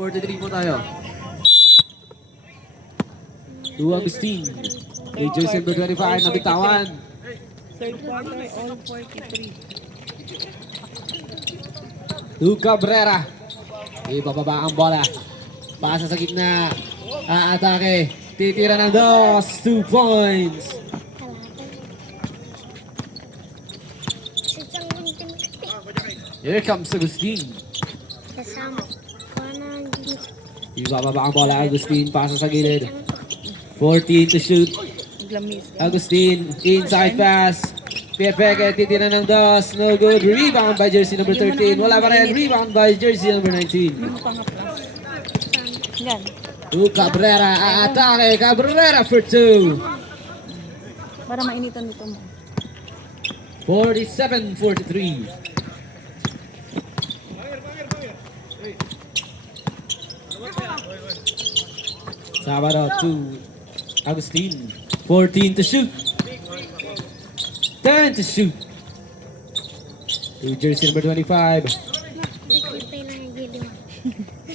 43 po tayo. To Agustin. Kay jersey number 25, nabitawan. Third quarter, all 43. To Cabrera. Ibababa ang bola. Pasa sa gitna. Aatake. Titira ng dos. 2 points. Here comes Agustin. Kasama. Ibababa ang bola. Agustin. Pasa sa gilid. 14 to shoot. Glamis. Agustin. Inside pass. Pepeke. Titira ng dos. No good. Rebound by jersey number 13. Wala pa rin. Rebound by jersey number 19. Yung pang-plus. Yan. To Cabrera. Aatake. Cabrera for 2. Para mainitan dito mo. 47-43. Sabado to Agustin. 14 to shoot. 10 to shoot. To jersey number 25.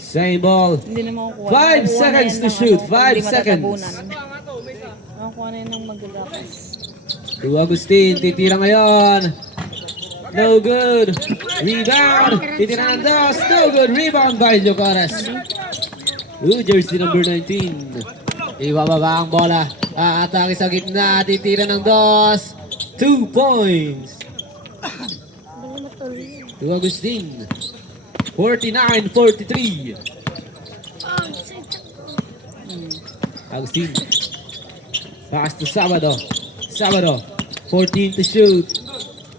Same ball. Hindi na makukuha. 5 seconds to shoot. 5 seconds. Nakakuha na yun ng magagapas. To Agustin. Titira ngayon. No good. Rebound. Titira ng dos. No good. Rebound by Llocares. To jersey number 19. Ibababa ang bola. Aatake sa gitna. Titira ng dos. 2 points. To Agustin. 49-43. Agustin. Pass to Sabado. Sabado. 14 to shoot.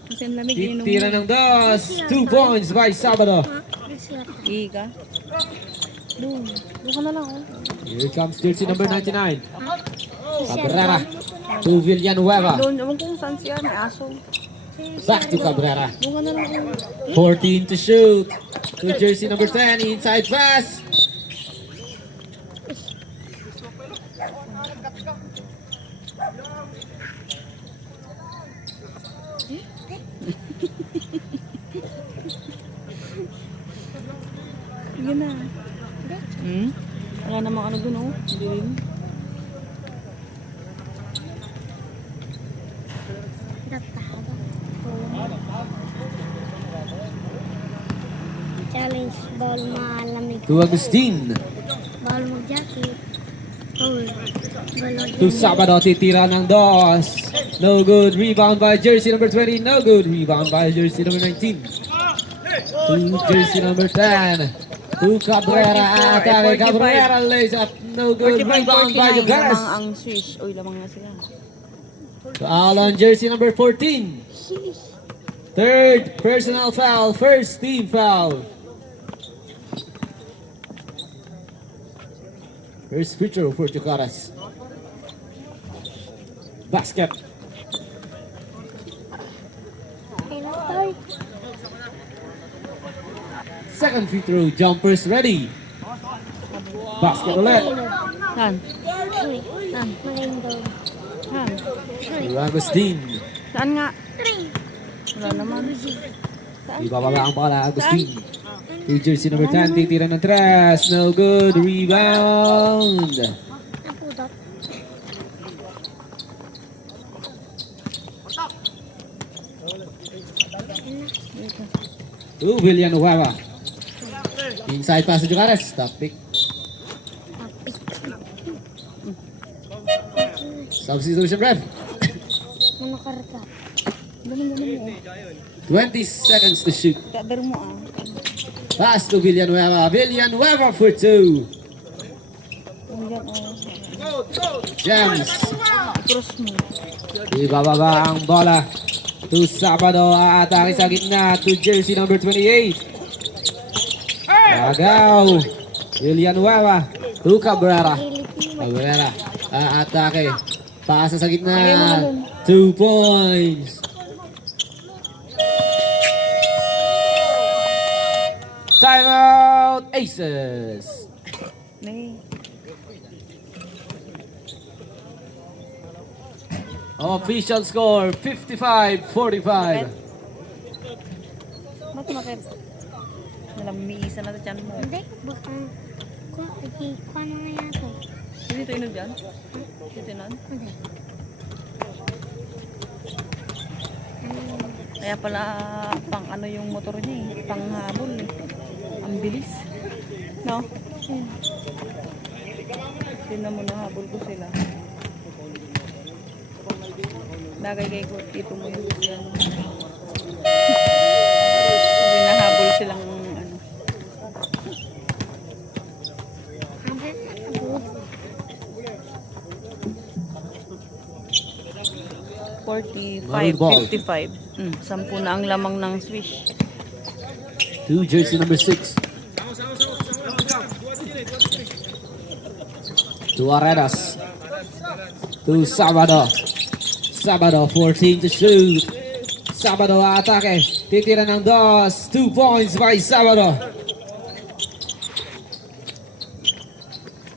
Kasi ang lamig yun. Titira ng dos. 2 points by Sabado. Iga. Doon. Doon ka na lang. Oh. Here comes jersey number 99. Cabrera. To Villanueva. Doon. Ewan kung saan siya. May aso. Back to Cabrera. Doon ka na lang. 14 to shoot. To jersey number 10. Inside pass. Sige na. Hmm? Wala namang ano doon, oh. Hindi rin. Challenge ball malamig. To Agustin. Ball mag-jacket. To Sabado. Titira ng dos. No good. Rebound by jersey number 20. No good. Rebound by jersey number 19. To jersey number 10. To Cabrera. Atake. Cabrera lays up. No good. Rebound by 45-49. Lamang Llocares. ang Swiss. Uy, lamang na sila. To Alon. Jersey number 14. Third personal foul. First team foul. First free throw for Llocares. Basket. Second free throw. Jumpers ready. Basket ulit. Han. Han. Han. To Agustin. Saan nga? Wala naman. Ibababa ang bola. Agustin. To jersey number 10. Titira ng tres. No good. Rebound. To Villanueva. Inside pass to Llocares. Top pick. Substitution ref. Ano karga? Ganun mo. 20 seconds to shoot. Kadar mo ah. Pass to Villanueva. Villanueva for 2. Hanggang oh. James. Cross mo. Ibababa ang bola. To Sabado. Aatake sa gitna. To jersey number 28. Agaw. Villanueva. To Cabrera. Cabrera. Aatake. Pasa sa gitna. 2 points. Timeout. Aces. Nee. Official score 55-45. Ba't makit? Nalamiisa na sa tiyan mo. Hindi, baka Ikaw na nga yata. Hindi tayo inog dyan? Dito nun? Hindi. Kaya pala pang ano yung motor niya eh. Pang habol eh. Ang bilis. No? Tingnan mo na habol ko sila. Lagay kay ko dito mo yung yan. Sabi nahabol silang ano. Maroon ball. 45, 55. 10 na ang lamang ng Swish. To jersey number 6. To Arenas. To Sabado. Sabado, 14 to shoot. Sabado atake. Titira ng dos. 2 points by Sabado.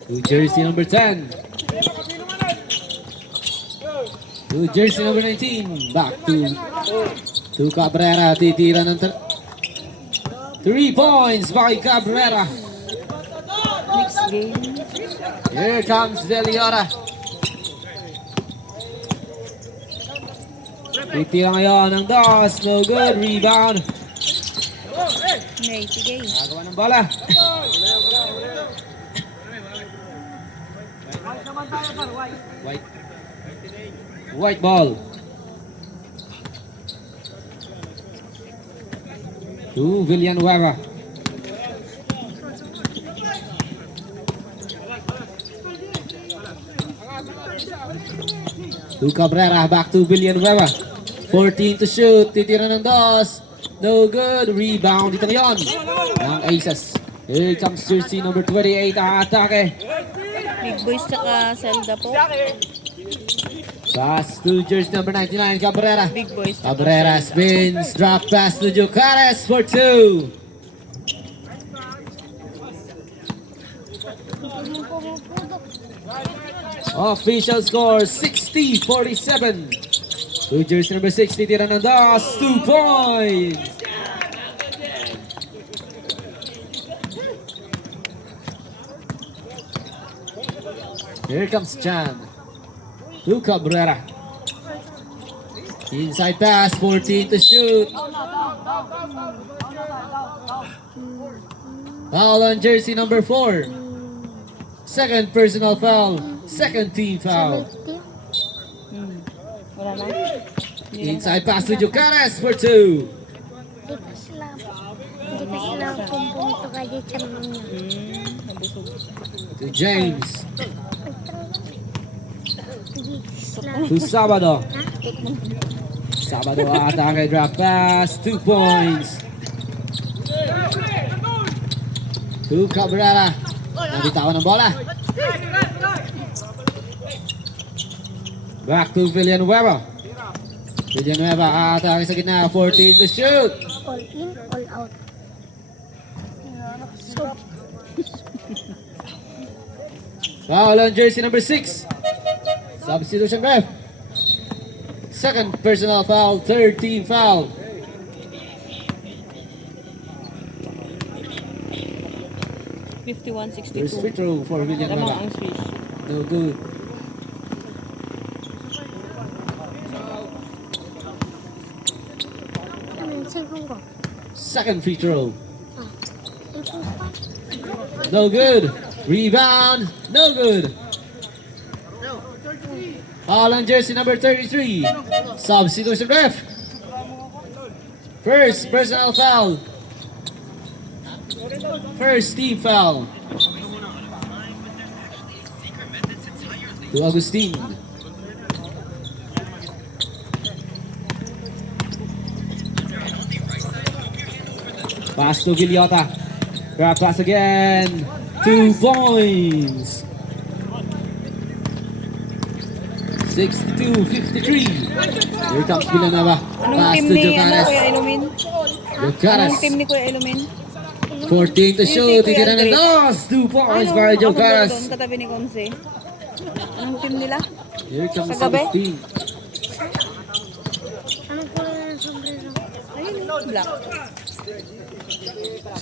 To jersey number 10. To jersey number 19. Back to Cabrera. Titira ng 3 points by Cabrera. Next game. Here comes Veliora. Titira ngayon ng dos. No good. Rebound. May, sige. Nagawa ng bola. White. White ball. To Villanueva. To Cabrera, back to Villanueva. 14 to shoot, titira ng dos. No good, rebound dito ngayon ng Aces. Here comes jersey number 28, atake. Big Boys tsaka Zelda po. Pass to jersey number 99, Cabrera. Big Boys tsaka Cabrera Zelda. spins, drop pass to Jocares for 2. Official score 60-47. To jersey number 6, titira ng dos, 2 points. Here comes Chan. To Cabrera. Inside pass, 14 to shoot. Foul on jersey number 4. Second personal foul. Second team foul. Wala na. Inside pass to Jocares for 2. Hindi pa sila kung pumunta ka dito sa mga niya. Nabusog. To James. Hindi sila. To Sabado. Sabado atake, drop pass. 2 points. To Cabrera. Nabitawan ng bola. Back to Villanueva. Villanueva atake sa gitna. 14 to shoot. All in, all out. Foul on jersey number 6. Substitution ref. Second personal foul, third team foul. There's free 51-62. throw for Lamang Villanueva. ang Swish. No good. Singkong ko. Second free throw. Singkong ko. No good. Rebound. No good. Foul on jersey number 33. Substitution ref. First personal foul. First team foul. To Agustin. Pass to Villota. Grab pass again. 2 points. 62-53. Here comes Villanueva. Anong Pass team to ni ano, Jocares. Kuya Ilumin? Jocares. Anong team ni Kuya Ilumin? 14 to shoot. Kuya Titira ng Andre. dos. 2 points Ano? para Ako Jocares. doon, katabi ni Conce. Anong team nila? Here comes Sa gabi? Agustin. Anong kulay ng sombrero? Black.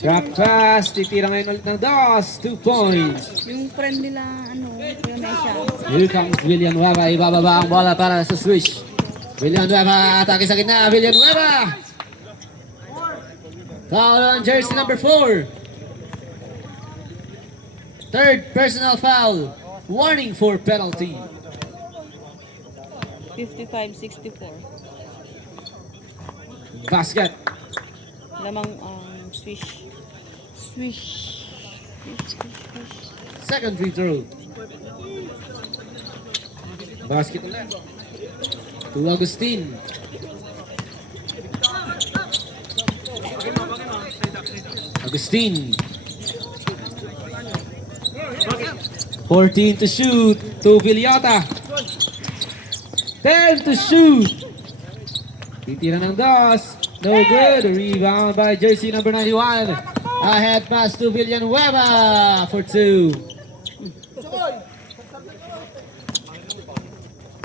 Drop pass. Titira ngayon ulit ng DOS. 2 points. Yung friend nila, Indonesia. Here comes Villanueva. Ibababa ang bola para sa Swish. Villanueva. Atake sa gitna. Villanueva. Foul on jersey number 4. Third personal foul. Warning for penalty. 55-64. Basket. Lamang swish. Swish. Second free throw. Basket ulit. To Agustin. Agustin. 14 to shoot. To Villata. 10 to shoot. Titira ng DOS. No good. Rebound by jersey number 91. Ahead pass to Villanueva for 2.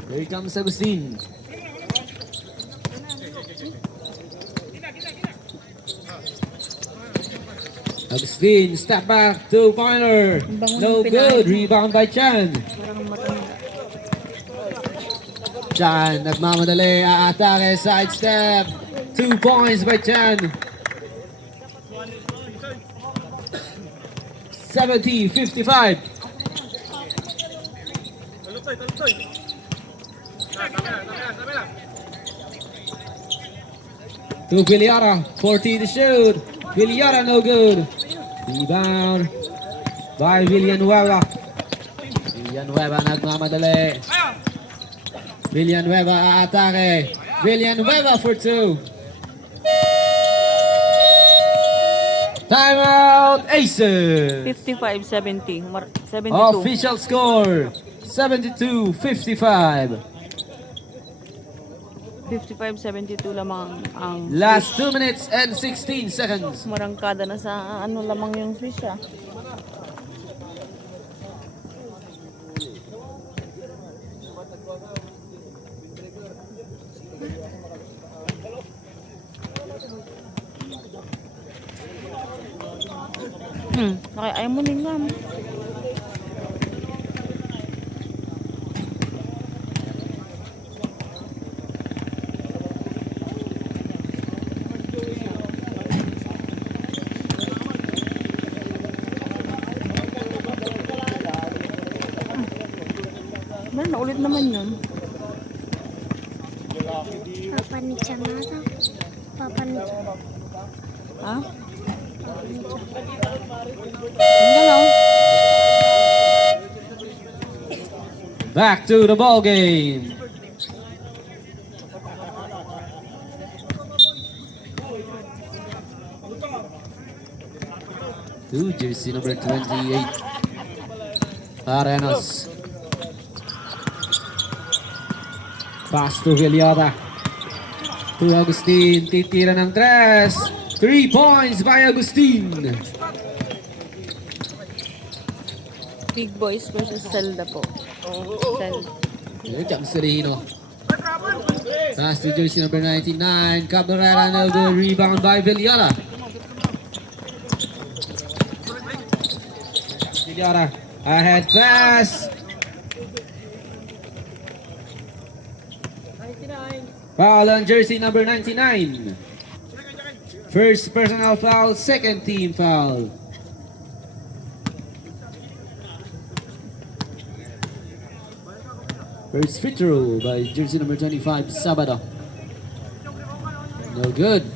Here comes Agustin. Agustin, step back, 2-pointer. No good. Rebound by Chan. Chan, nagmamadali, aatake, sidestep. 2 points by Chan. 70-55. To Villata, 14 to shoot. Villata no good. Rebound by Villanueva. Villanueva nagmamadali. Villanueva aatake. Villanueva for 2. Timeout Aces. 55-70. 72. Official score 72-55. 55-72 lamang ang Last 2 minutes and 16 seconds. marangkada na sa lamang yung Swiss ah. Ayaw mo ningam. Naulit naman yun. Papa ni Chan nata. Papa ni Chan. Ha? Hello. Back to the ball game. To jersey number 28. Arenas. Pass to Villata. To Agustin. Titira ng 3. 3 points by Agustin. Big Boys versus Zelda po. Zelda. Here comes Sereno. Pass to jersey number 99. Cabrera no good. Rebound by Villata. Villata. Ahead pass. Foul on jersey number 99. First personal foul, second team foul. First free throw by jersey number 25, Sabado. No good.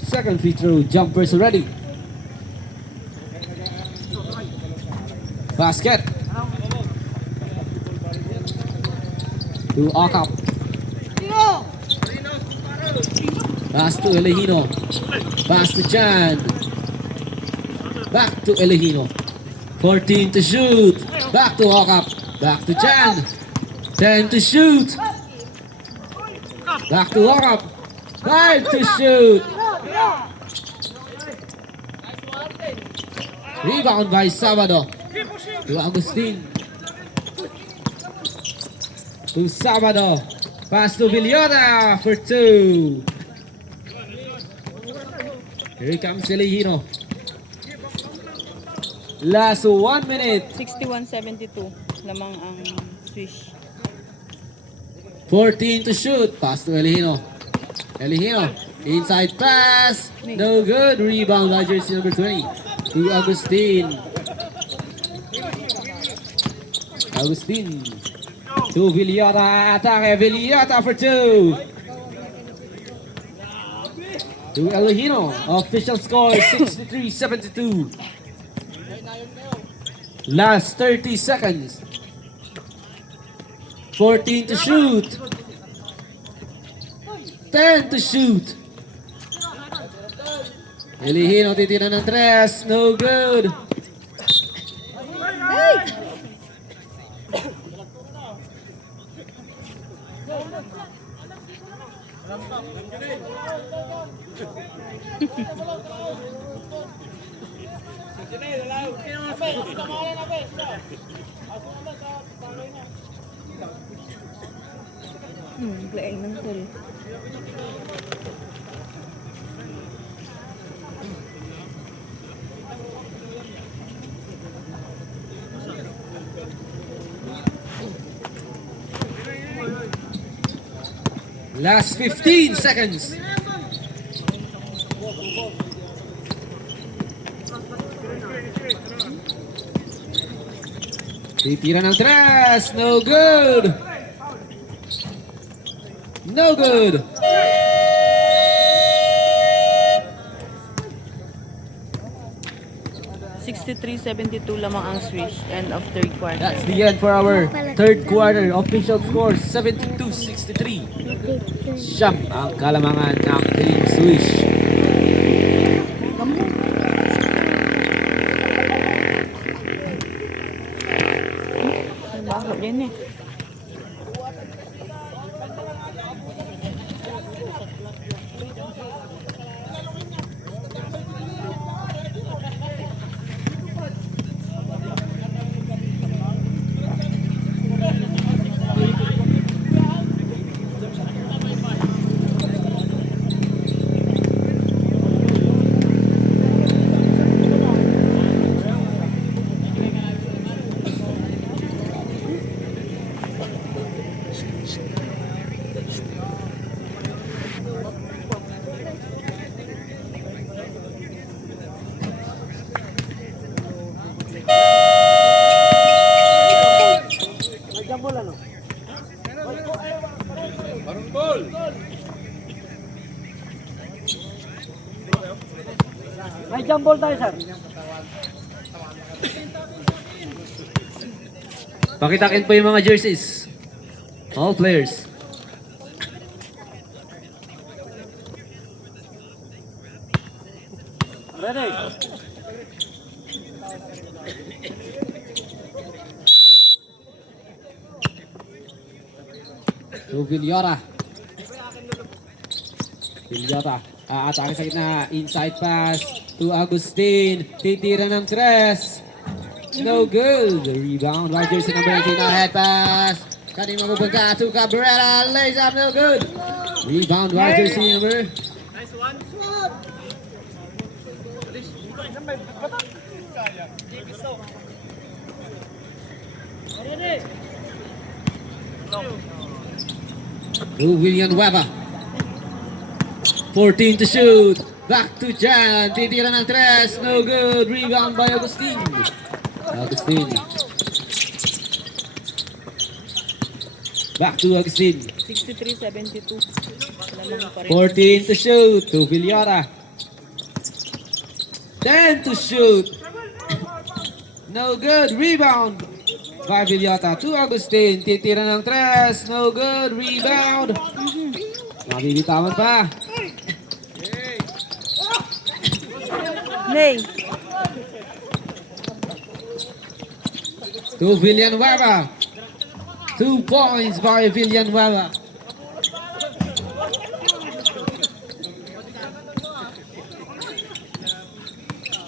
Second free throw, jumpers ready. Basket. To Akap. Pass to Elehino. Pass to Chan. Back to Elehino. 14 to shoot. Back to Akap. Back to Chan. 10 to shoot. Back to Akap. 5 to shoot. Rebound by Sabado. To Agustin. To Sabado. Pass to Villota for 2. Here comes Elihino. Last 1 minute. 61-72 lamang ang Swish. 14 to shoot. Pass to Elihino. Elihino. Inside pass. No good. Rebound by jersey number 20. To Agustin. Agustin. To Villota. Atake. Villota for 2. To Elihino. Official score 63-72. Last 30 seconds. 14 to shoot. 10 to shoot. Elihino titira ng 3. No good. Laing ng pool. Last 15 seconds. Titira ng 3. No good. No good. $63-72 lamang ang Swish. End of third quarter. That's the end for our third quarter. Official score 72-63. Siyam ang kalamangan ng Team Swish. Ang baho din eh. May jump ball tayo, sir. Pakitakin po yung mga jerseys. All players. Ready? To Villota. Villota. Atake sa gitna. Inside pass to Agustin. Titira ng 3. No good. The rebound by jersey number 18. Ahead pass. Kanina mapupunta to Cabrera. Lays up. No good. Rebound by jersey number. To William Weber. 14 to shoot. Back to Jan. Titira ng 3. No good. Rebound by Agustin. Agustin. Back to Agustin. 63-72 lamang pa rin. 14 to shoot. To Villota. 10 to shoot. No good. Rebound by Villota. To Agustin. Titira ng 3. No good. Rebound. Mabibitawan pa. Nay! To Villanueva. 2 points by Villanueva.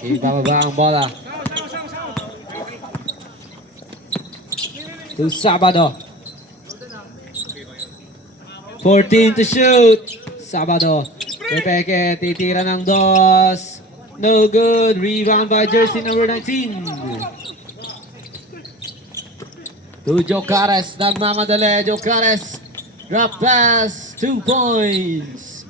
Ibababa ang bola. To Sabado. 14 to shoot. Sabado. Pepeke, titira ng dos. No good. Rebound by jersey number 19. To Jocares. Nagmamadali. Jocares. Drop pass. 2 points.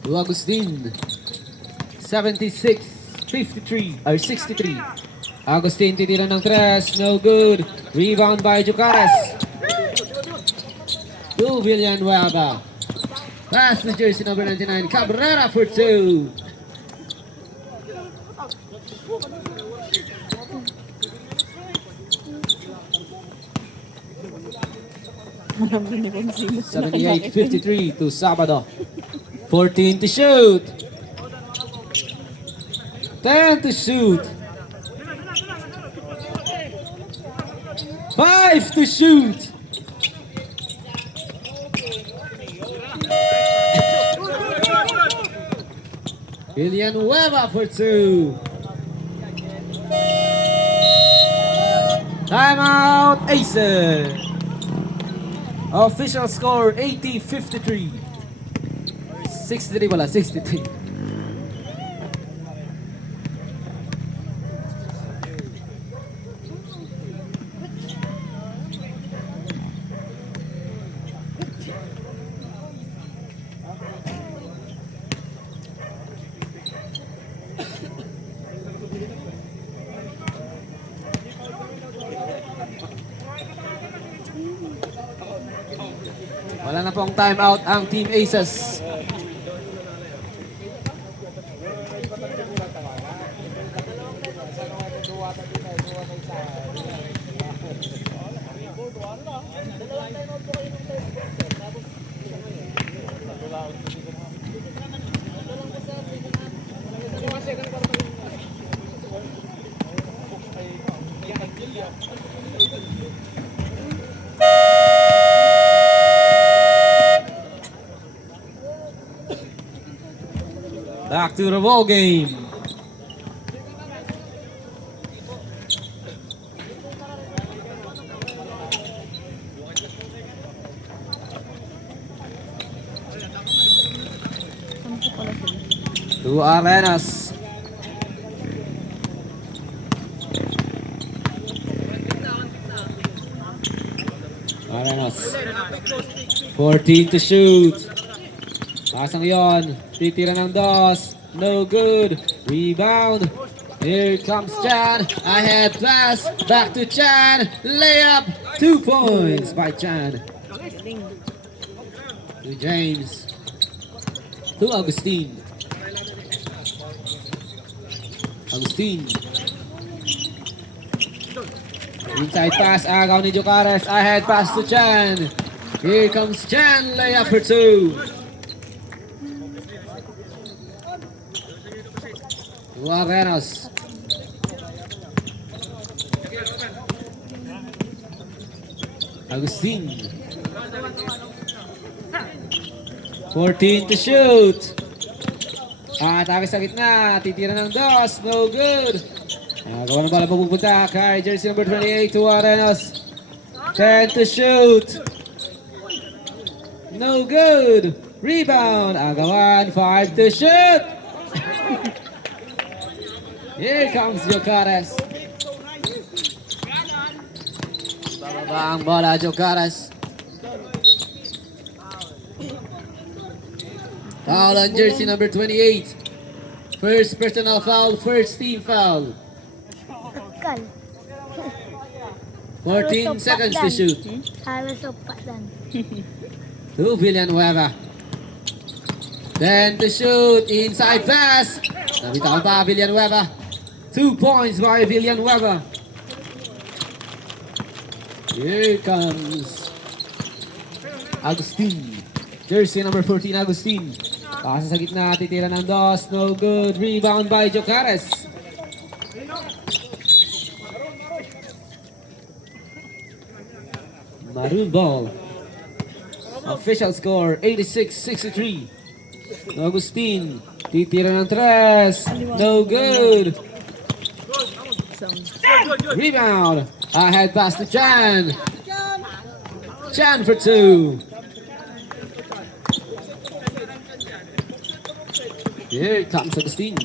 To Agustin. 76-53 or 63. Agustin titira ng tres. No good. Rebound by Jocares. To Villanueva. Pass to jersey number 99. Cabrera for 2. Walang binikonsilos na 78-53 to Sabado. 14 to shoot. 10 to shoot. 5 to shoot. Villanueva for 2. Timeout, Aces. Official score 80-53. 63 pala, 63. Wala na pong timeout ang Team Aces. Back to the ball game. Sampu pala sila. To Arenas. Arenas. 14 to shoot. Pasang yon. Titira ng dos. No good. Rebound. Here comes Chan. Ahead pass. Back to Chan. Layup. 2 points by Chan. To James. To Agustin. Agustin. Inside pass. Agaw ni Jocares. Ahead pass to Chan. Here comes Chan. Layup for 2. Arenas. Agustin. 14 to shoot. Atake sa gitna. Titira ng dos. No good. Nagawa ng bala pupunta kay jersey number 28 to Arenas. 10 to shoot. No good. Rebound. Agawan. 5 to shoot. Here comes Jocares. Bababa ang bola, Jocares. Foul on jersey number 28. First personal foul, first team foul. Kal. 14 seconds to shoot. Halos sopak dan. To Villanueva. 10 to shoot. Inside pass. Nabitaw pa Villanueva. 2 points by Villanueva. Here comes Agustin. Jersey number 14, Agustin. Pasa sa gitna, titira ng dos. No good. Rebound by Jocares. Maroon ball. Official score, 86-63. Agustin. Titira ng tres. No good. Rebound. Ahead pass to Chan. Chan for two. Here comes Agustin.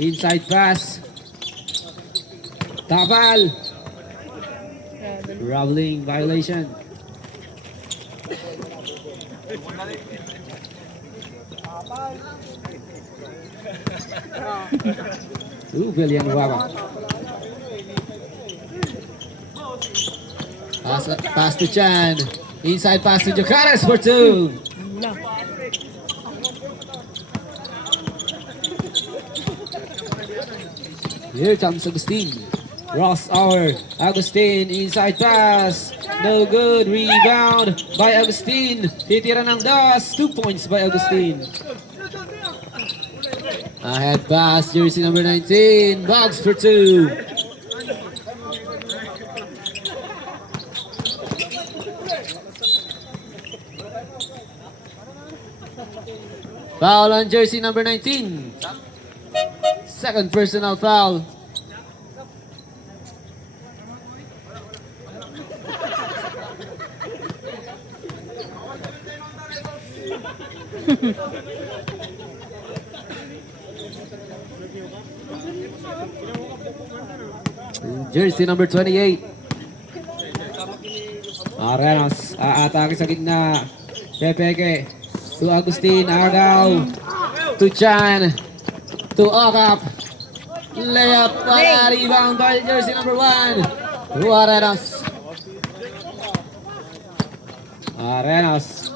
Inside pass. Tapal. Traveling violation. William Wawa. Pass to Chan. Inside pass to Jocares for two. Ala. Here comes Agustin. Ross Hour. Agustin. Inside pass. No good. Rebound by Agustin. Titira ng das. 2 points by Agustin. Ahead pass. Jersey number 19. Bugs for two. Foul on jersey number 19. Second personal foul. Jersey number 28. Arenas aatake sa gitna. Pepeke to Agustin. Argao to Chan to Okap. Layup. Rebound by jersey number 1. To Arenas. Arenas.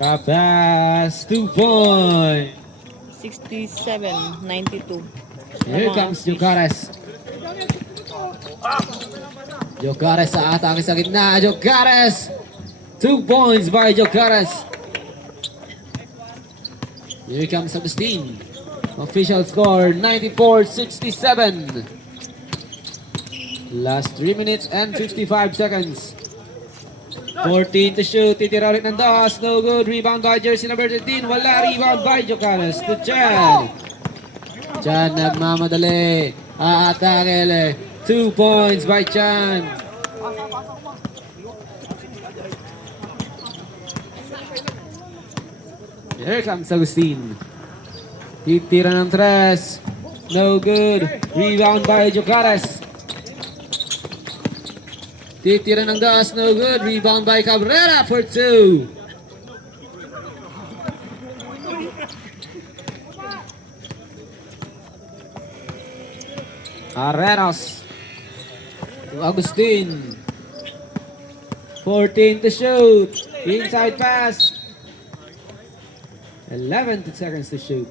Kapas. 2 points. 67-92. Here comes Jocares. Jocares sa atake sa gitna. Jocares. 2 points by Jocares. Here comes Agustin. Official score 94-67. Last 3 minutes and 55 seconds. 14 to shoot. Titira ulit ng das. No good. Rebound by jersey number 13. Wala. Rebound by Jocares to Chan. Chan nagmamadali. Aatake. 2 points by Chan. Here comes Agustin. Titira ng tres. No good. Rebound by Jocares. Titira ng das. No good. Rebound by Cabrera for two. Arenas to Agustin. 14 to shoot. Inside pass. 11 seconds to shoot.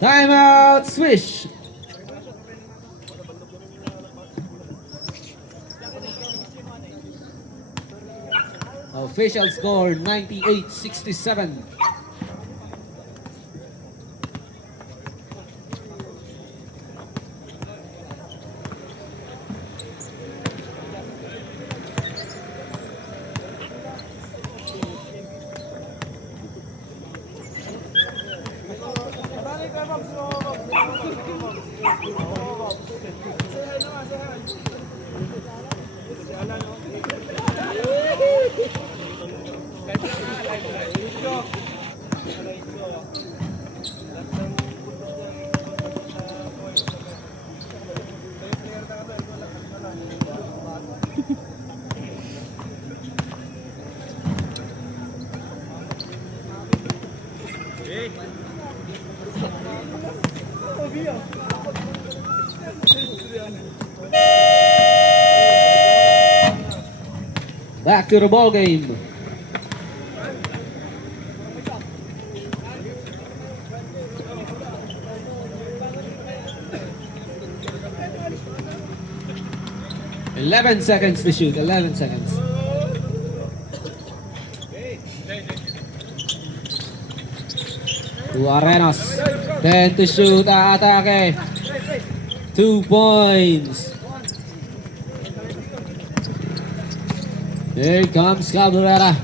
Timeout, swish. Official score 98-67. Back to the ball game. Eleven seconds to shoot. 11 seconds. To Arenas. 10 to shoot. Atake. 2 points. Here comes Cabrera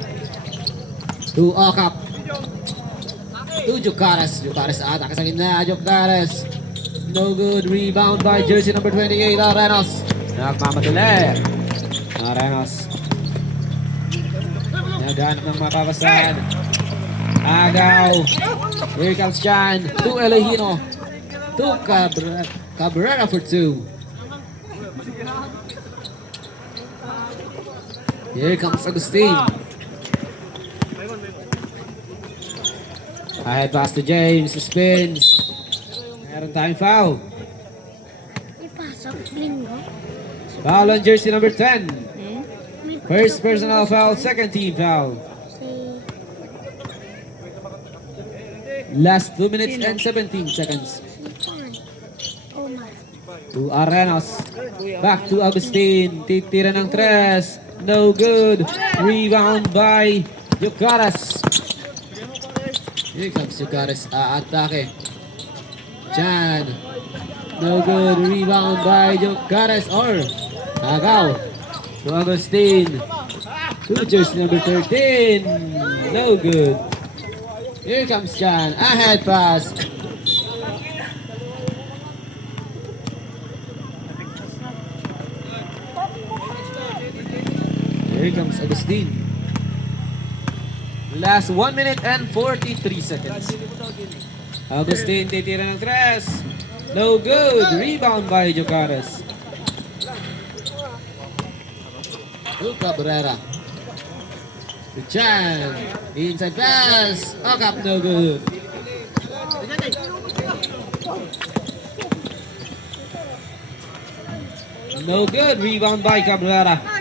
to Okap. to Jocares. Jocares atake sa gitna. Jocares. No good. Rebound by jersey number 28, Arenas. Nagmamadali. Arenas. Naghanap ng mapapasan. Agaw. Here comes Chan. To Elehino. To Cabrera for 2. Here comes Agustin. Ahead pass to James. Spins. Meron tayong foul. Ipasok, linggo. Foul on jersey number 10. May First pasok, personal linggo. foul, second team foul. Si Last 2 minutes and 17 seconds. Juan. Omar. To Arenas. Back to Agustin. Titira ng 3. No good. Rebound by Jocares. Here comes Jocares. Atake. Chan. No good. Rebound by Jocares or Agaw. To Agustin. To jersey number 13. No good. Here comes Chan. Ahead pass. Here comes Agustin. Last 1 minute and 43 seconds. Agustin titira ng 3. No good. Rebound by Jocares. To Cabrera. To Chan. Inside pass. Up, no good. No good. Rebound by Cabrera.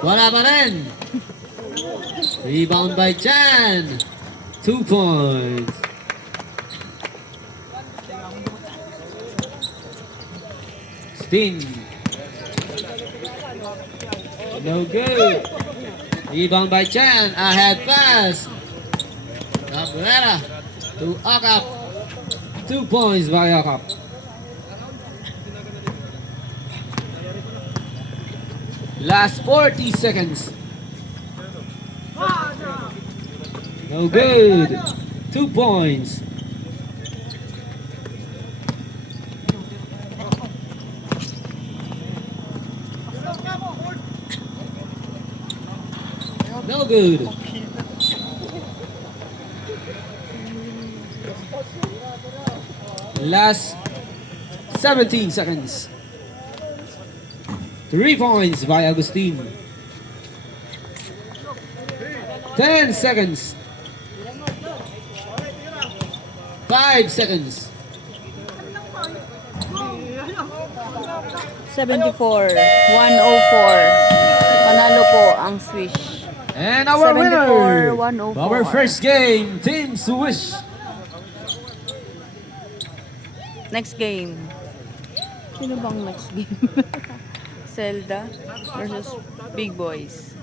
Wala pa rin. Rebound by Chan. 2 points. Sting. No good. Rebound by Chan. Ahead pass. Cabrera to Akap. 2 points by Akap. Last 40 seconds. No good. 2 points. No good. Last 17 seconds. 3 points by Agustin. 10 seconds. 5 seconds. 74, 104. Panalo po ang Swish. And our 74, winner, 104. our first game, Team Swish. Next game. Sino bang next game? Zelda versus Big Boys.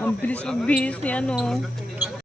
Ang bilis ni ano.